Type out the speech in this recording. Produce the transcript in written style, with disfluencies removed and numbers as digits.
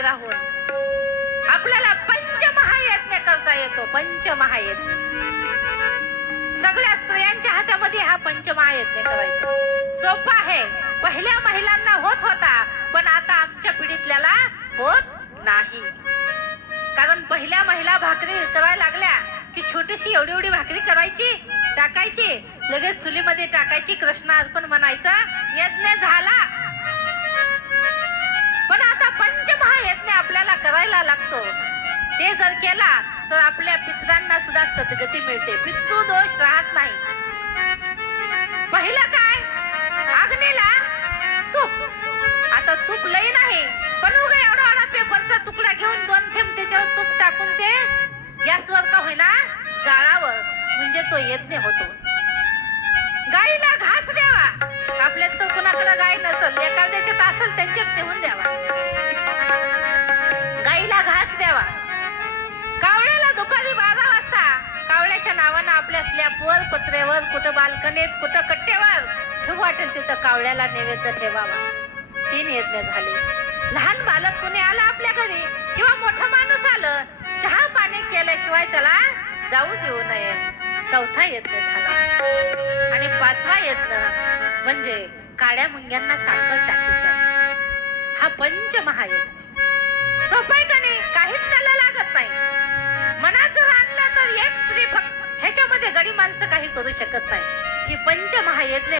घरामध्ये राहून आपल्याला पंचमहायज्ञ करता येतो. पंचमहायज्ञ सगळ्या स्त्रियांच्या हातामध्ये हा पंचमहायज्ञ करायचा. सोपा आहे. पहिल्या महिलांना होत होता, पण आता आमच्या पिढीतल्याला होत नाही. कारण पहिल्या महिला भाकरी करायला लागल्या की छोटीशी एवढी एवढी भाकरी करायची, टाकायची, लगेच चुलीमध्ये टाकायची, कृष्ण अर्पण म्हणायचा, यज्ञ झाला. पण आता पंचमहायज्ञ आपल्याला करायला लागतो. ते जर केला तर आपल्या पितरांना सुद्धा सद्गती मिळते, पितृदोष राहत नाही. पहिलं काय, अग्नीला तूप. आता तूप लई नाही, पण उगा एवढा एवढा पेपरचा तुकडा घेऊन 2 थेंब त्याच्यावर तूप टाकून ते गॅसवर का होईना जाळावर, म्हणजे तो यज्ञ होतो. गाईला घास द्यावा. आपल्यात तर कुणाकडे गाय नसेल, एखाद्याच्यात असेल त्यांच्यात नेऊन द्यावा. गाईला घास द्यावा. कावळ्याला दुपारी 12 वाजता कावळ्याच्या नावानं आपल्या स्लॅपवर, पत्र्यावर, कुठं बाल्कनीत, कुठं कट्ट्यावर ठेवू वाटेल तिथं कावळ्याला नैवेद्य ठेवावा. 3 यज्ञ झाले. लहान बालक कोणी आलं आपल्या घरी किंवा मोठा माणूस आलं, चहा पाणी केल्याशिवाय त्याला जाऊ देऊ नये. 4था यज्ञ झाला. आणि 5वा यज्ञ म्हणजे काड्या मुंग्यांना साखर टाकायचा. हा पंचमहायज्ञ. सोपं आहे का नाही? काहीच त्याला लागत नाही. मनात जर आणलं तर एक स्त्री फक्त ह्याच्यामध्ये गडी माणसं काही करू शकत नाही. ही पंचमहायज्ञ